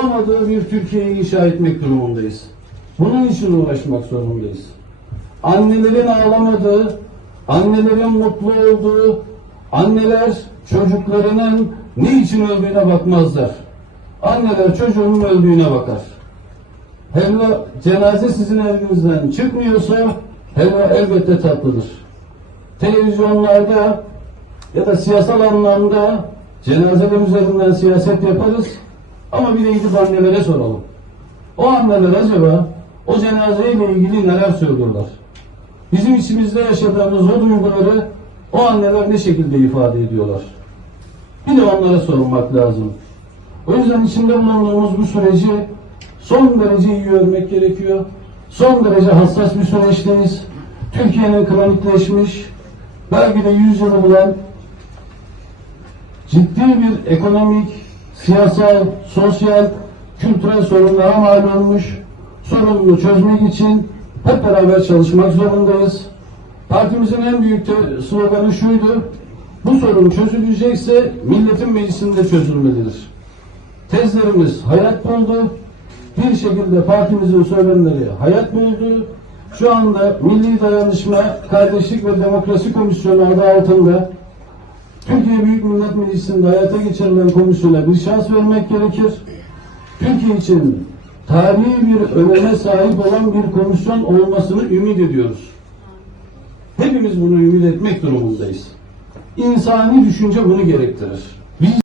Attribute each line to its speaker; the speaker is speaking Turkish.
Speaker 1: yapamadığı bir Türkiye'yi inşa etmek durumundayız. Bunun için uğraşmak zorundayız. Annelerin ağlamadığı, annelerin mutlu olduğu, anneler çocuklarının niçin öldüğüne bakmazlar. Anneler çocuğunun öldüğüne bakar. Helva cenaze sizin evinizden çıkmıyorsa helva elbette tatlıdır. Televizyonlarda ya da siyasal anlamda cenazeler üzerinden siyaset yaparız ama bir de gidip annelere soralım. O anneler acaba o cenazeyle ilgili neler söylüyorlar? Bizim içimizde yaşadığımız o duyguları o anneler ne şekilde ifade ediyorlar? Bir de onlara sormak lazım. O yüzden içinde bulunduğumuz bu süreci son derece iyi görmek gerekiyor. Son derece hassas bir süreçteyiz. Türkiye'nin kronikleşmiş, belki de 100 yılı bulan ciddi bir ekonomik, siyasal, sosyal, kültürel sorunlara mal olmuş. Sorununu çözmek için hep beraber çalışmak zorundayız. Partimizin en büyük sloganı şuydu. Bu sorun çözülecekse milletin meclisinde çözülmelidir. Tezlerimiz hayat buldu. Bir şekilde partimizin söylemleri hayat buldu. Şu anda Milli Dayanışma, Kardeşlik ve Demokrasi Komisyonu adı altında Türkiye Büyük Millet Meclisi'nde hayata geçirilen komisyona bir şans vermek gerekir. Türkiye için tarihi bir öneme sahip olan bir komisyon olmasını ümit ediyoruz. Hepimiz bunu ümit etmek durumundayız. İnsani düşünce bunu gerektirir.